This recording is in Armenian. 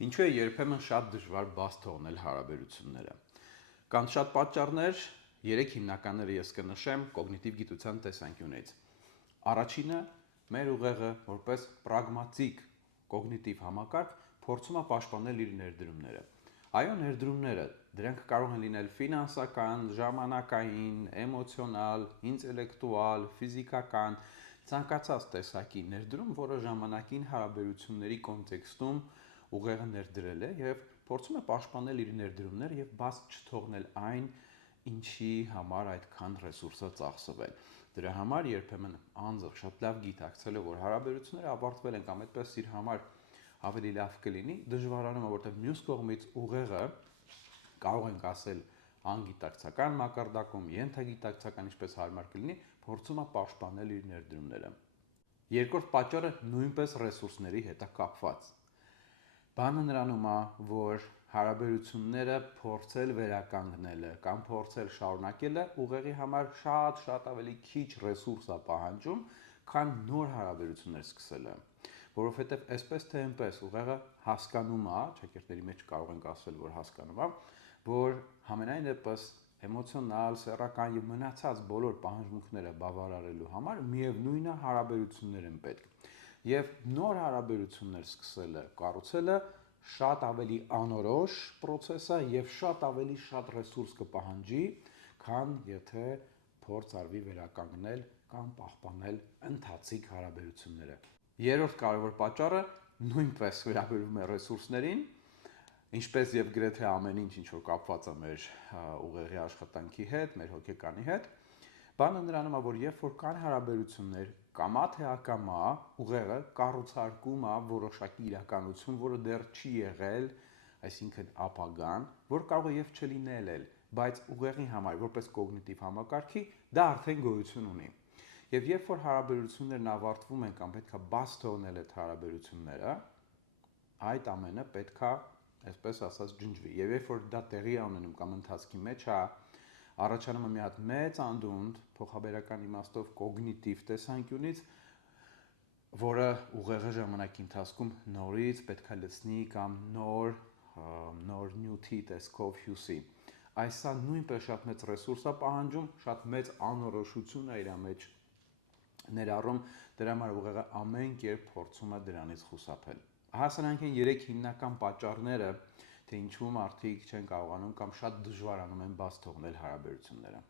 Ինչու է երբեմն շատ դժվար բաց թողնել հարաբերությունները։ Կան շատ պատճառներ, 3 հիմնականները ես կնշեմ կոգնիտիվ գիտության տեսանկյունից։ Առաջինը մեր ուղեղը որպես պրագմատիկ կոգնիտիվ համակարգ փորձում է պաշտպանել իր ներդրումները։ Այո, ներդրումները, դրանք կարող են լինել ֆինանսական, ժամանակային, էմոցիոնալ, ինտելեկտուալ, ֆիզիկական, ցանկացած տեսակի ներդրում, որը ժամանակին հարաբերությունների կոնտեքստում ուղեղը ներդրել է եւ փորձում է պաշտպանել իր ներդրումները եւ բաց չթողնել այն, ինչի համար այդքան ռեսուրսը ծախսվել։ Դրա համար երբեմն անձը շատ լավ գիտակցել է, որ հարաբերությունները ավարտվել են կամ այդպես իր համար ավելի լավ կլինի, դժվարանում է, որտեղ մյուս կողմից ուղեղը կարող ենք ասել անգիտակցական մակարդակում, ենթագիտակցական, ինչպես հարմար կլինի, փորձում է պաշտպանել իր ներդրումները։ Երկրորդ պատճառը նույնպես ռեսուրսների հետ է կապված։ Բանը նրանում է, որ հարաբերությունները փորձել վերականգնելը կամ փորձել շարունակելը ուղեղի համար շատ ավելի քիչ ռեսուրս է պահանջում, քան նոր հարաբերություններ սկսելը, որովհետև այսպես թե այնպես ուղեղը հասկանում է, ճակերտների մեջ կարող ենք ասել, որ հասկանում է, որ համենայն դեպս էմոցիոնալ, սեռական եւ մնացած բոլոր պահանջմունքները բավարարելու համար միևնույնը հարաբերություններ են պետք։ Եվ նոր հարաբերություններ սկսելը, կառուցելը շատ ավելի անորոշ process է եւ շատ ավելի շատ ռեսուրս կպահանջի, քան եթե փորձ արվի վերականգնել կամ պահպանել ընթացիկ հարաբերությունները։ Երրորդ կարևոր պատճառը նույնպես վերաբերում է ռեսուրսներին, ինչպես եւ գրեթե ամեն ինչ, ինչ որ կապված է մեր ուղեղի աշխատանքի հետ, մեր հոգեկանի հետ, բանը նրանում է, որ երբ որ կան հարաբերություններ, կամա թե ակամա ուղեղը կառուցարկում է որոշակի իրականություն, որը դեռ չի եղել, այսինքն ապագան, որ կարող է եւ չլինել էլ, բայց ուղեղի համար, որպես կոգնիտիվ համակարգի, դա արդեն գոյություն ունի։ Եվ երբ որ հարաբերություններն ավարտվում են կամ պետքա բաց թողնել այդ հարաբերությունները, այդ ամենը պետքա, այսպես ասած, ջնջվի։ Եվ երբ որ դա տեղի է ունենում կամ ընթացքի մեջ է, առաջանում է մի հատ մեծ անդունդ, փոխաբերական իմաստով կոգնիտիվ տեսանկյունից, որը ուղեղը ժամանակի ընթացքում նորից պետքա լցնի կամ նոր նյութի տեսքով հյուսի։ Այսա նույնպես շատ մեծ ռեսուրս է պահանջում, շատ մեծ անորոշություն է իր մեջ ներառում, դրա համար ուղեղը ամեն կերպ փորձում է դրանից խուսափել։ Ահա սրանք են 3 հիմնական պատճառները, թե ինչու մարդիկ չեն կարողանում կամ շատ դժվարանում են բաց թողնել հարաբերությունները։